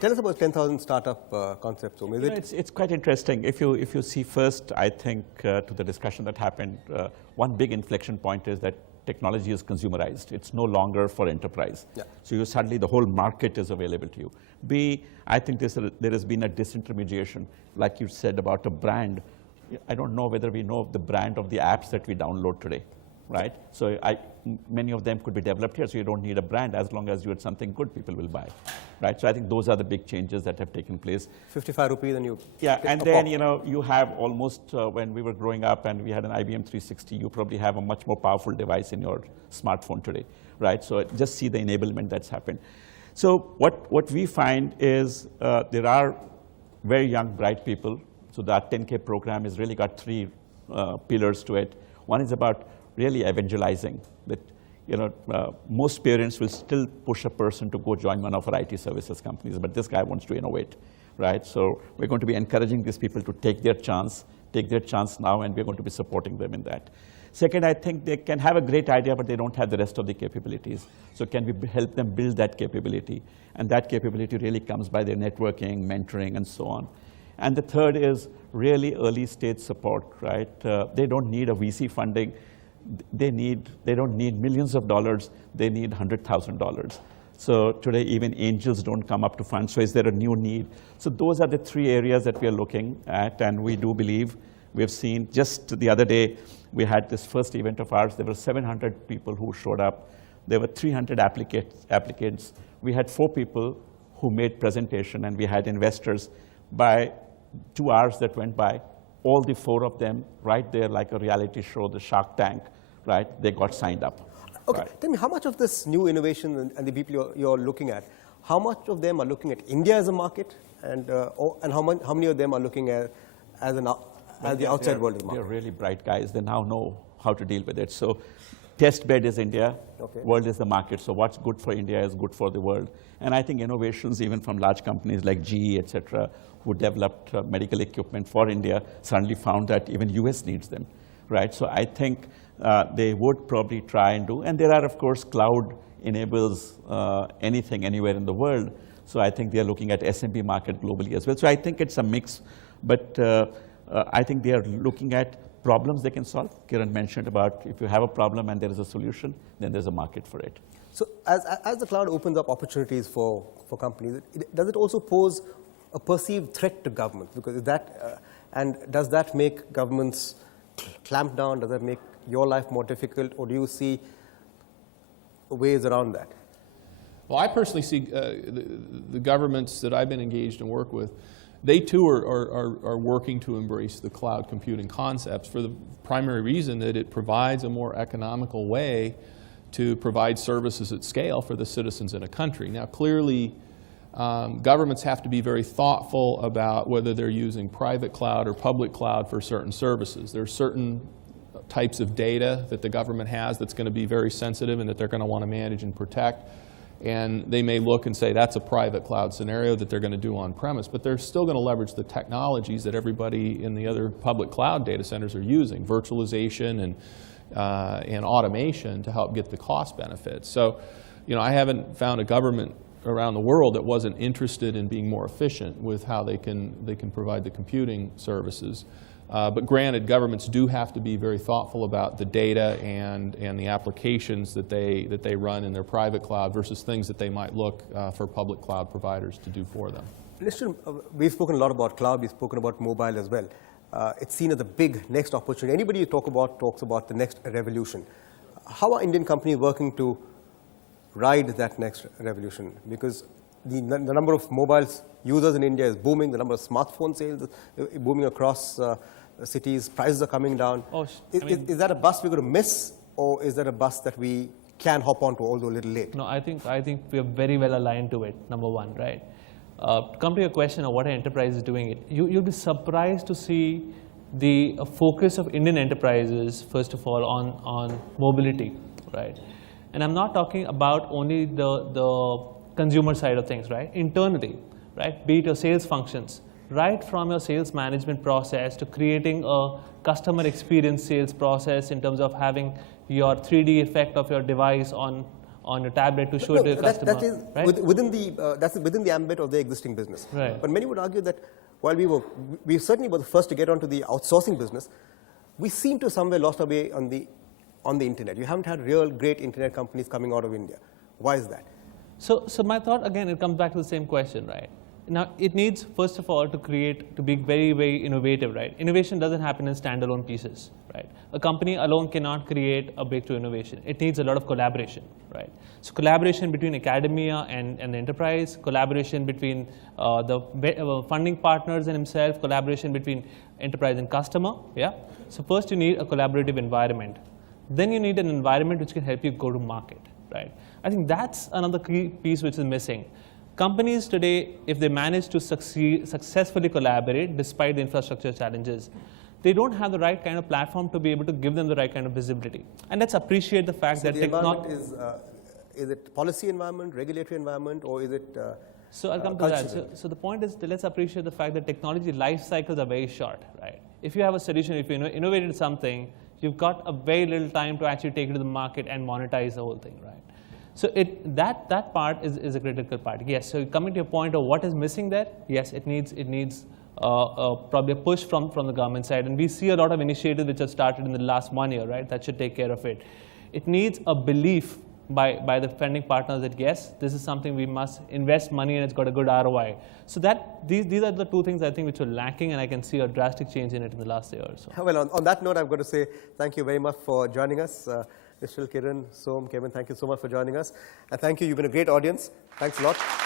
tell us about 10,000 startup concept. So it's quite interesting. If you see first, I think to the discussion that happened, one big inflection point is that technology is consumerized. It's no longer for enterprise. Yeah. So suddenly the whole market is available to you. B, I think there has been a disintermediation, like you said about a brand. I don't know whether we know the brand of the apps that we download today, right? So many of them could be developed here, so you don't need a brand. As long as you had something good, people will buy, right? So I think those are the big changes that have taken place. 55 rupees and you... Yeah, and then, you have almost, when we were growing up and we had an IBM 360, you probably have a much more powerful device in your smartphone today, right? So just see the enablement that's happened. So what we find is there are very young, bright people. So that 10K program has really got three pillars to it. One is about really evangelizing that, most parents will still push a person to go join one of our IT services companies, but this guy wants to innovate, right? So we're going to be encouraging these people to take their chance now, and we're going to be supporting them in that. Second, I think they can have a great idea, but they don't have the rest of the capabilities. So can we help them build that capability? And that capability really comes by their networking, mentoring, and so on. And the third is really early stage support, right? They don't need a VC funding. They don't need millions of dollars. They need $100,000. So today, even angels don't come up to fund. So is there a new need? So those are the three areas that we are looking at, and we do believe we've seen. Just the other day, we had this first event of ours. There were 700 people who showed up. There were 300 applicants. We had 4 people who made presentation, and we had investors. By 2 hours that went by, all the 4 of them, right there like a reality show, the Shark Tank, right, they got signed up. Okay, right. Tell me, how much of this new innovation and the people you're looking at, how much of them are looking at India as a market, and how many of them are looking at as the outside world as a market? They're really bright guys. They now know how to deal with it. So test bed is India, world is the market. So what's good for India is good for the world. And I think innovations, even from large companies like GE, et cetera, who developed medical equipment for India, suddenly found that even US needs them, right? So I think they would probably try and do. And there are, of course, cloud enables anything, anywhere in the world. So I think they're looking at SMB market globally as well. So I think it's a mix. But I think they are looking at problems they can solve. Kiran mentioned about if you have a problem and there is a solution, then there's a market for it. So as the cloud opens up opportunities for companies, does it also pose a perceived threat to governments? Because and does that make governments clamp down? Does that make your life more difficult? Or do you see ways around that? Well, I personally see the governments that I've been engaged and work with, they too are working to embrace the cloud computing concepts for the primary reason that it provides a more economical way to provide services at scale for the citizens in a country. Now, clearly, governments have to be very thoughtful about whether they're using private cloud or public cloud for certain services. There are certain types of data that the government has that's going to be very sensitive and that they're going to want to manage and protect. And they may look and say that's a private cloud scenario that they're going to do on premise, but they're still going to leverage the technologies that everybody in the other public cloud data centers are using, virtualization and automation to help get the cost benefits. So, I haven't found a government around the world that wasn't interested in being more efficient with how they can provide the computing services. But granted, governments do have to be very thoughtful about the data and the applications that they run in their private cloud versus things that they might look for public cloud providers to do for them. Listen, we've spoken a lot about cloud. We've spoken about mobile as well. It's seen as the big next opportunity. Anybody you talks about the next revolution. How are Indian companies working to ride that next revolution? Because the number of mobile users in India is booming. The number of smartphone sales is booming across cities. Prices are coming down. Is that a bus we're going to miss, or is that a bus that we can hop onto, although a little late? No, I think we are very well aligned to it, number one, right? To come to your question of what an enterprise is doing, you'll be surprised to see the focus of Indian enterprises, first of all, on mobility, right? And I'm not talking about only the consumer side of things, right? Internally, right? Be it your sales functions, right from your sales management process to creating a customer experience sales process in terms of having your 3D effect of your device on on your tablet to show it to your customer. That is right? that's within the ambit of their existing business. Right. But many would argue that while we certainly were the first to get onto the outsourcing business, we seem to somewhere lost our way on the internet. You haven't had real great internet companies coming out of India. Why is that? So my thought, again, it comes back to the same question, right? Now, it needs, first of all, to be very, very innovative, right? Innovation doesn't happen in standalone pieces, right? A company alone cannot create a breakthrough innovation. It needs a lot of collaboration, right? So collaboration between academia and the enterprise, collaboration between the funding partners and himself, collaboration between enterprise and customer, yeah? So first you need a collaborative environment. Then you need an environment which can help you go to market, right? I think that's another key piece which is missing. Companies today, if they manage to successfully collaborate despite the infrastructure challenges, they don't have the right kind of platform to be able to give them the right kind of visibility. And let's appreciate the fact that the environment is it policy environment, regulatory environment, or is it So I'll come to that. So the point is, let's appreciate the fact that technology life cycles are very short, right? If you have a solution, if you innovated something, you've got a very little time to actually take it to the market and monetize the whole thing, right? So that part is a critical part. Yes. So coming to your point of what is missing there, yes, it needs probably a push from the government side, and we see a lot of initiatives which have started in the last 1 year, right? That should take care of it. It needs a belief by the funding partners that yes, this is something we must invest money and it's got a good ROI. So these are the two things I think which are lacking, and I can see a drastic change in it in the last year or so. Well, on that note, I've got to say thank you very much for joining us. Nishil, Kiran, Som, Kevin, thank you so much for joining us. And thank you. You've been a great audience. Thanks a lot.